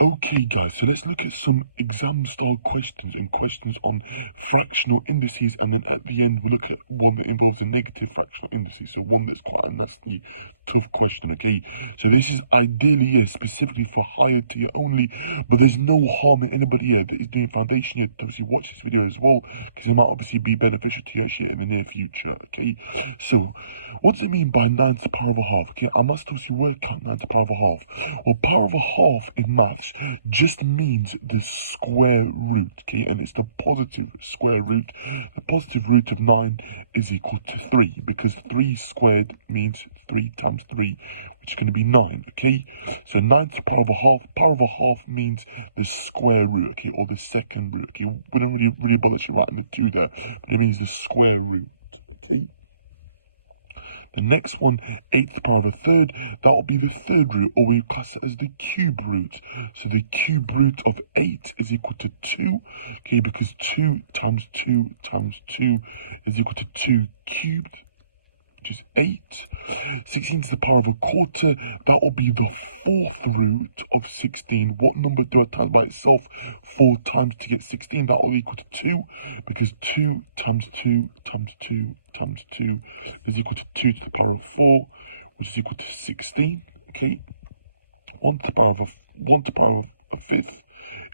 Okay guys, so let's look at some exam style questions and questions on fractional indices, and then at the end we'll look at one that involves a negative fractional indices, so one that's quite a nasty, tough question, okay? So this is ideally, specifically for higher tier only, but there's no harm in anybody here that is doing foundation year to obviously watch this video as well, because it might obviously be beneficial to your shit in the near future, okay? So, what does it mean by 9 to the power of a half? Okay, I must obviously work out 9 to the power of a half. Well, power of a half in maths just means the square root, okay, and it's the positive square root. The positive root of 9 is equal to 3, because 3 squared means 3 times 3, which is going to be 9, okay? So 9 to the power of a half means the square root, okay, or the second root, okay? We don't really bother writing the 2 there, but it means the square root, okay? The next one, 8 to the power of a third, that will be the third root, or we class it as the cube root. So the cube root of 8 is equal to 2, okay, because 2 times 2 times 2 is equal to 2 cubed, which is 8. 16 to the power of a quarter, that will be the fourth root of 16. What number do I times by itself 4 times to get 16? That will equal to 2, because 2 times 2 times 2 times 2 is equal to 2 to the power of 4, which is equal to 16, okay? 1 to the power of a fifth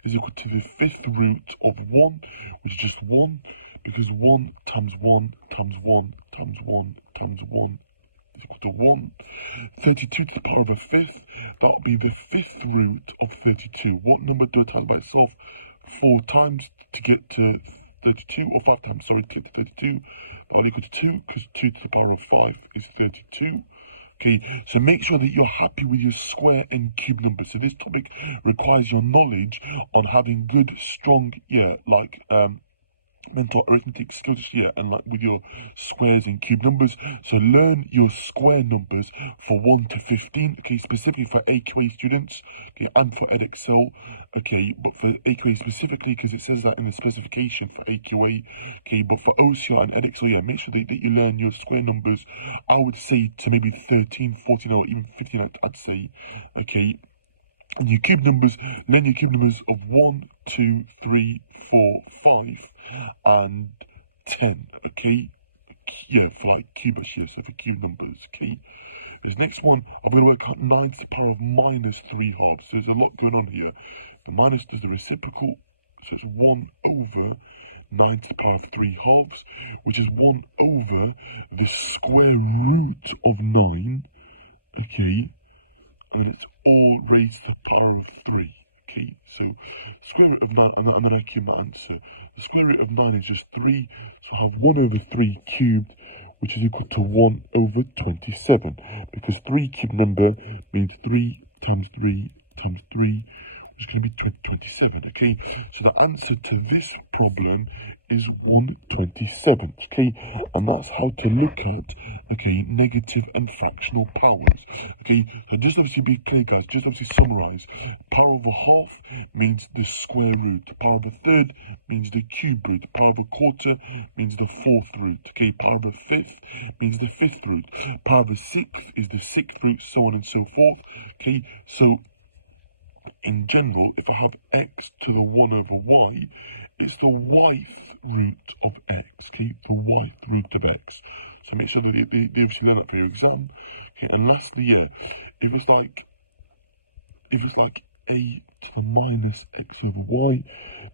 is equal to the fifth root of 1, which is just 1, because 1 times 1 times 1 times 1 times 1 is equal to 1. 32 to the power of a fifth, that will be the fifth root of 32. What number do I times by itself 4 times to get to 32, or 5 times, sorry, to get to 32? That will equal to 2, because 2 to the power of 5 is 32. Okay, so make sure that you're happy with your square and cube numbers. So this topic requires your knowledge on having good, strong, mental arithmetic skills, and like with your squares and cube numbers. So learn your square numbers for 1 to 15, okay, specifically for AQA students, okay, and for EdExcel, okay, but for AQA specifically, because it says that in the specification for AQA, okay, but for OCR and EdExcel, make sure that you learn your square numbers, I would say to maybe 13, 14, or even 15, I'd say, okay. And your cube numbers, learn your cube numbers of 1, 2, 3, 4, 5, and 10, okay? Yeah, for like cubits, so for cube numbers, okay? This next one, I'm going to work out 9 to the power of minus 3 halves. So there's a lot going on here. The minus does the reciprocal, so it's 1 over 9 to the power of 3 halves, which is 1 over the square root of 9, okay? And it's all raised to the power of 3, okay? So square root of 9, and then I cube my answer. The square root of 9 is just 3, so I have 1 over 3 cubed, which is equal to 1 over 27, because 3 cubed number means 3 times 3 times 3, which is going to be 27, okay? So the answer to this problem is 1/27, okay? And that's how to look at, okay, negative and fractional powers, okay? So just obviously be clear, guys, just obviously summarize. Power of a half means the square root. Power of a third means the cube root. Power of a quarter means the fourth root, okay? Power of a fifth means the fifth root. Power of a sixth is the sixth root, so on and so forth, okay? So in general, if I have x to the 1 over y, it's the y-th root of x, okay? The y-th root of x. So make sure that they obviously learn that for your exam. Okay, and lastly, if it's like a to the minus x over y,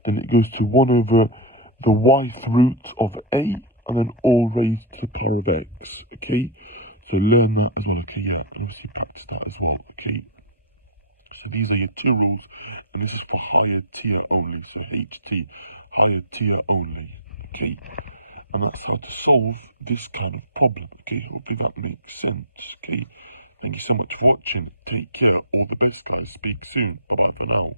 then it goes to 1 over the y-th root of a, and then all raised to the power of x, okay? So learn that as well, okay, and obviously practice that as well, okay? So these are your 2 rules, and this is for higher tier only, so HT, higher tier only, okay? And that's how to solve this kind of problem, okay? Hopefully that makes sense, okay? Thank you so much for watching. Take care. All the best, guys. Speak soon. Bye-bye for now.